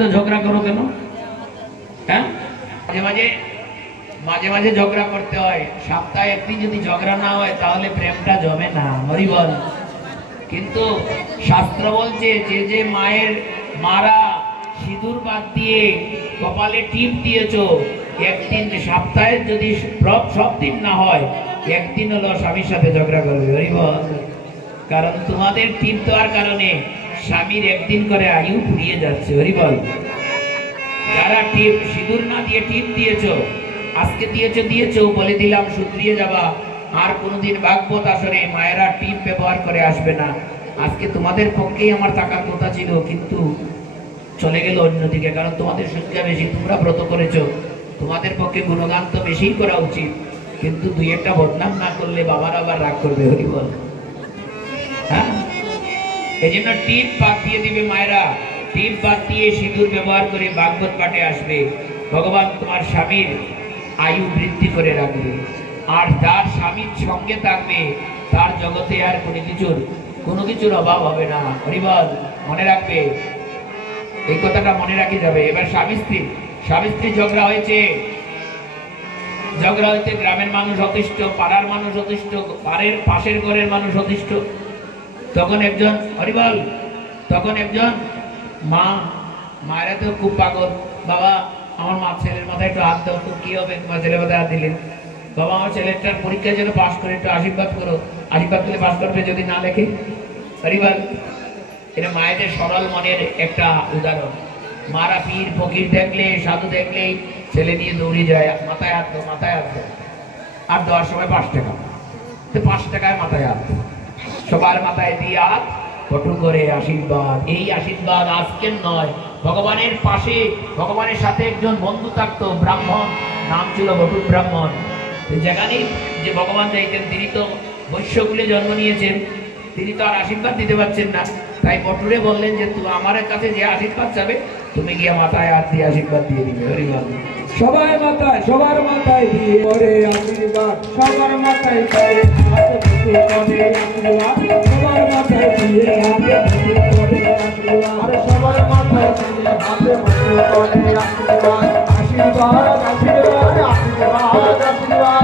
তো ঝগড়া করো কেন? হ্যাঁ, মাঝে মাঝে মাঝে মাঝে ঝগড়া করতে হয়। সপ্তাহে একদিন যদি ঝগড়া না হয় তাহলে প্রেমটা জমে না। হরি বল। কিন্তু শাস্ত্র বলছে যে যে মায়ের মারা সিঁদুর বাদ দিয়ে কপালে টিপ দিয়েছো, একদিন সপ্তাহে যদি সব দিন না হয় একদিন হলো স্বামীর সাথে ঝগড়া করবে। হরি বল। কারণ তোমাদের টিপ দেওয়ার কারণে স্বামীর একদিন করে আয়ু ফুরিয়ে যাচ্ছে। হরি বল। যারা টিপ সিঁদুর না দিয়ে টিপ দিয়েছো, আজকে দিয়েছো বলে দিলাম শুধরিয়ে যাবা, আর কোনোদিন ভাগবত আসরে মায়েরা টিপ ব্যবহার করে আসবে না। আজকে তোমাদের পক্ষেই আমার টাকার কথা ছিল, কিন্তু চলে গেল অন্যদিকে। কারণ তোমাদের সংখ্যা বেশি, তোমরা ব্রত করেছো, তোমাদের পক্ষে গুণগান তো বেশিই করা উচিত, কিন্তু দুই একটা বদনাম না করলে বাবার আবার রাগ করবে। হরি বল। হ্যাঁ, এই জন্য টিপ বাদ দিয়ে দিবে মায়েরা, টিপ বাদ দিয়ে সিঁদুর ব্যবহার করে ভাগবত পাঠে আসবে। ভগবান তোমার স্বামীর আয়ু বৃদ্ধি করে রাখবে। আর যার স্বামীর সঙ্গে থাকবে তার জগতে আর কোনো কিছুর অভাব হবে না। হরি বল। মনে রাখবে, এই কথাটা মনে রাখি যাবে। এবার স্বামী স্ত্রী ঝগড়া হয়েছে, গ্রামের মানুষ অতিষ্ঠ, পাড়ার মানুষ অতিষ্ঠ, পাশের ঘরের মানুষ অতিষ্ঠ। তখন একজন, হরিবল, তখন একজন মায়েরা তো খুব পাগল। বাবা, আমার ছেলের মাথায় একটু হাত দাও তো। কি হবে? তোমার ছেলের মাথায় হাত দিলেন। বাবা, আমার ছেলেটার পরীক্ষায় যেন পাশ করে, একটু আশীর্বাদ করো। আশীর্বাদ করলে পাশ করবে, যদি না লেখে। হরিবল। এটা মায়েদের সরল মনের একটা উদাহরণ। মারা পীর ফকির দেখলে, সাধু দেখলেই ছেলে নিয়ে দৌড়ে যায়, মাথায় হাত দাও, মাথায় হাত দাও। আর দেওয়ার সময় 5 টাকা, তো 5 টাকায় মাথায় হাত দাও। সবার মাথায় দিয়ে হাত কটু করে আশীর্বাদ। এই আশীর্বাদ আজকের নয়, ভগবানের পাশে, ভগবানের সাথে একজন বন্ধু থাকতো, ব্রাহ্মণ, নাম ছিল বটু ব্রাহ্মণ। যেখানেই যে ভগবান চাইতেন, তিনি তো বৈশ্যকুলে জন্ম নিয়েছেন, তিনি তো আর আশীর্বাদ দিতে পারছেন না। তাই বটুরে বললেন যে তুমি আমার কাছে যে আশীর্বাদ চাবে, তুমি গিয়ে মাথায় হাত দিয়ে আশীর্বাদ দিয়ে দিবে। হরি বল। সবার মাথায় দিয়ে করে আশীর্বাদ, সবার মাথায় করে হাতে মুঠো করে আশীর্বাদ, সবার মাথায় দিয়ে হাতে মুঠো করে আশীর্বাদ, আরে সবার মাথায় দিয়ে হাতে মুঠো করে আশীর্বাদ, আশীর্বাদ আশীর্বাদ আশীর্বাদ আশীর্বাদ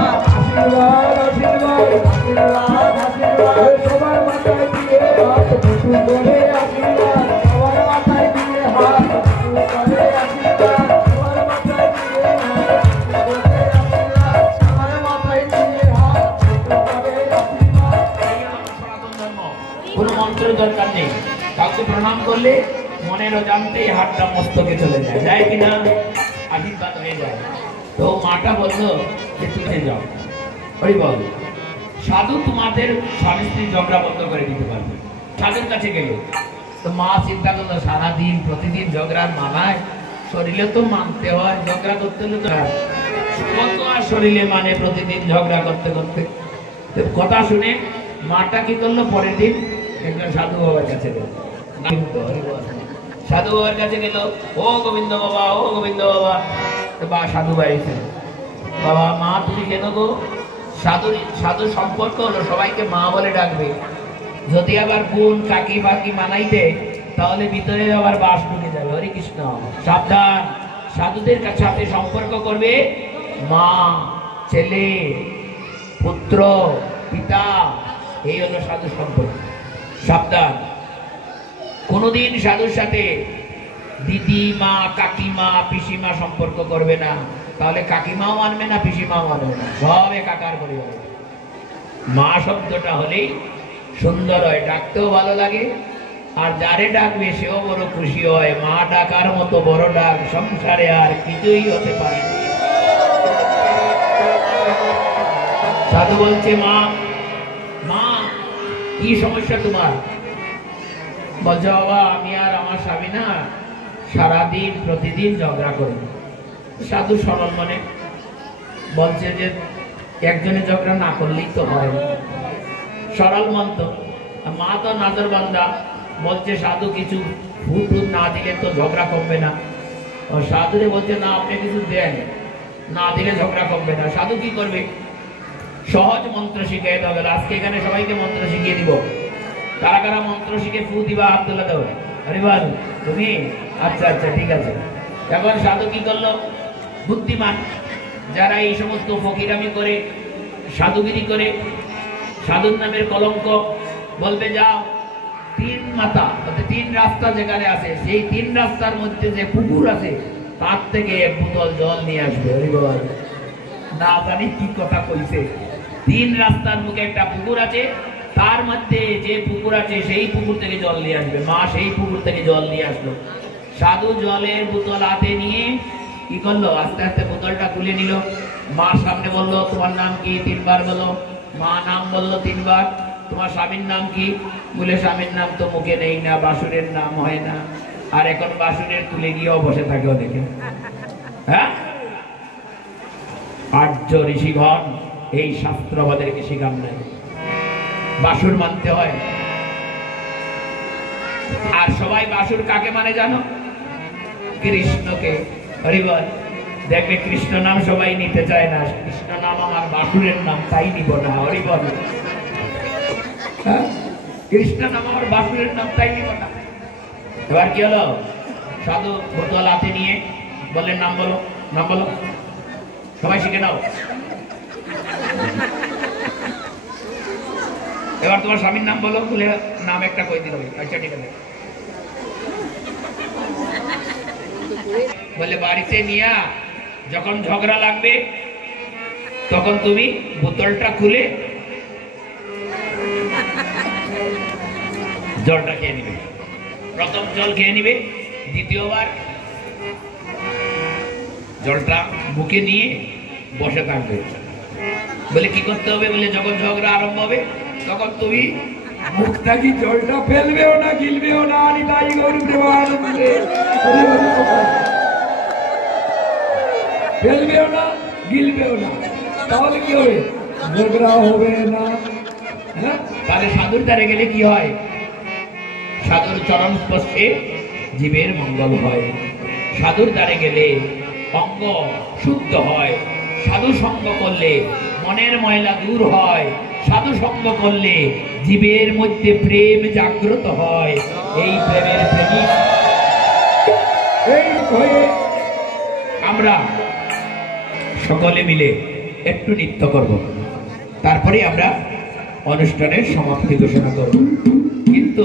আশীর্বাদ আশীর্বাদ আশীর্বাদ, সবার মাথায় দিয়ে হাতে মুঠো করে আশীর্বাদ, সবার মাথায় দিয়ে হাতে মুঠো করে আশীর্বাদ, কোনো মন্ত্রের দরকার নেই। কাউকে প্রণাম করলে মনের অজান্তেই হাতটা মস্তকে চলে যায় কিনা, আশীর্বাদ হয়ে যায়। তো মাটা বললো যে তুমি যাও। হরি বল। সাধু তোমাদের স্বামী স্ত্রী ঝগড়া বন্ধ করে দিতে পারবে। সাধুর কাছে গেলে তো মা চিন্তা করলো, সারাদিন প্রতিদিন ঝগড়ার মানায়, শরীরে তো মানতে হয়, ঝগড়া করতে হলে তো আর শরীরে মানে প্রতিদিন ঝগড়া করতে করতে। কথা শুনে মাটা কি করলো, পরের দিন একজন সাধু বাবার কাছে গেল। সাধু বাবার কাছে গেল, ও গোবিন্দ বাবা, ও গোবিন্দ বাবা। বা সাধু ভাই, বাবা মা তুমি কেন গো? সাধু সম্পর্ক হলো সবাইকে মা বলে ডাকবে। যদি আবার বোন কাকি বাকি মানাই দেয় তাহলে ভিতরে আবার বাস ঢুকে যাবে। হরে কৃষ্ণ। সাবধান, সাধুদের সাথে সম্পর্ক করবে মা, ছেলে, পুত্র, পিতা, এই হলো সাধু সম্পর্ক। সাবধান, কোনদিন সাধুর সাথে দিদি মা, কাকিমা, পিসিমা সম্পর্ক করবে না। তাহলে কাকিমাও মানবে না, পিসিমাও মানবে না, সব একাকার পরিবার। মা শব্দটা হলেই সুন্দর হয়, ডাকতেও ভালো লাগে, আর যারে ডাকবে সেও বড় খুশি হয়। মা ডাকার মতো বড় ডাক সংসারে আর কিছুই হতে পারে না। সাধু বলছে, মা মা কি সমস্যা তোমার? বলছে, বাবা আমি আর আমার স্বামী না সারাদিন প্রতিদিন ঝগড়া করি। সাধু সরল মনে বলছে যে একজনে ঝগড়া না করলেই তো হয়। সরল মন তো, মা তো নাজর বান্দা, বলছে সাধু কিছু ফুট না দিলে তো ঝগড়া কমবে না। সাধুরে বলছে, না আপনি কিছু দেন, না দিলে ঝগড়া কমবে না। সাধু কি করবে? সহজ মন্ত্র শিখিয়ে দেওয়া গেল। আজকে এখানে সবাইকে মন্ত্র শিখিয়ে দিব। কারা কারা মন্ত্র শিখে ফু দিবা? হাত তুলে দাও। হরি বল। তুমি আচ্ছা আচ্ছা ঠিক আছে। এখন সাধু কি করলো? বুদ্ধিমান যারা এই সমস্ত ফকিরামি করে, সাধুগিরি করে, সাধুর নামের কলঙ্ক, বলবে যাও তিন মাথা অর্থাৎ তিন রাস্তা যেখানে আছে সেই তিন রাস্তার মধ্যে যে পুকুর আছে তার থেকে এক বোতল জল নিয়ে আসবে। না জানি কি কথা কইছে। তিন রাস্তার মুখে একটা পুকুর আছে, তার মধ্যে যে পুকুর আছে সেই পুকুর থেকে জল নিয়ে আসবে। মা সেই পুকুর থেকে জল নিয়ে আসলো। সাধু জলের বোতল হাতে নিয়ে কি করলো? আস্তে আস্তে বোতলটা খুলে নিল। মার সামনে বললো তোমার নাম কি? তিনবার বলো। মা নাম বললো তিনবার। তোমার স্বামীর নাম কি? বলে স্বামীর নাম তো মুখে নেই না, বাসুরের নাম হয় না। আর এখন বাসুরের তুলে গিয়েও বসে থাকে ওদিকে। হ্যাঁ, আর্য ঋষিগণ এই শাস্ত্র আমাদেরকে শিখান নাই, বাসুর মানতে হয়। আর সবাই বাসুর কাকে মানে জানো? কৃষ্ণকে। হরিবল। দেখবে কৃষ্ণ নাম সবাই নিতে চায় না। কৃষ্ণ নাম আমার বাসুরের নাম, তাই নিব না। হরিবল। কৃষ্ণ নাম আমার বাসুরের নাম, তাই নিব না। এবার কি হলো? সাধু বোতল হাতে নিয়ে বললেন নাম বলো, নাম বলো। সবাই শিখে নাও। এবার তোমার স্বামীর নাম বলো। বলে নাম একটা কই দিল। আচ্ছা ঠিক আছে। বলে বাড়িতে নিয়া যখন ঝগড়া লাগবে তখন তুমি বোতলটা খুলে জলটা খেয়ে নিবে। প্রথম জল খেয়ে নিবে, দ্বিতীয়বার জলটা মুখে নিয়ে বসে থাকবে। বলে কি করতে হবে? বলে যখন ঝগড়া আরম্ভ হবে তখন তুমি মুখটা কি জলটা ফেলবেও না, গিলবেও না। আমি তাই গরু ফেলবেও না, গিলবেও না। তাহলে কি হবে? ঝগড়া হবে না। হ্যাঁ, তাহলে সাধুর দ্বারে গেলে কি হয়? সাধুর চরণ স্পর্শে জীবের মঙ্গল হয়। সাধুর দ্বারে গেলে অঙ্গ শুদ্ধ হয়। সাধু সঙ্গ করলে মনের ময়লা দূর হয়। সাধু সঙ্গ করলে জীবের মধ্যে প্রেম জাগ্রত হয়। এই প্রেমের প্রেমিক এই হয়ে আমরা সকলে মিলে একটু নৃত্য করব, তারপরে আমরা অনুষ্ঠানের সমাপ্তি ঘোষণা করব। কিন্তু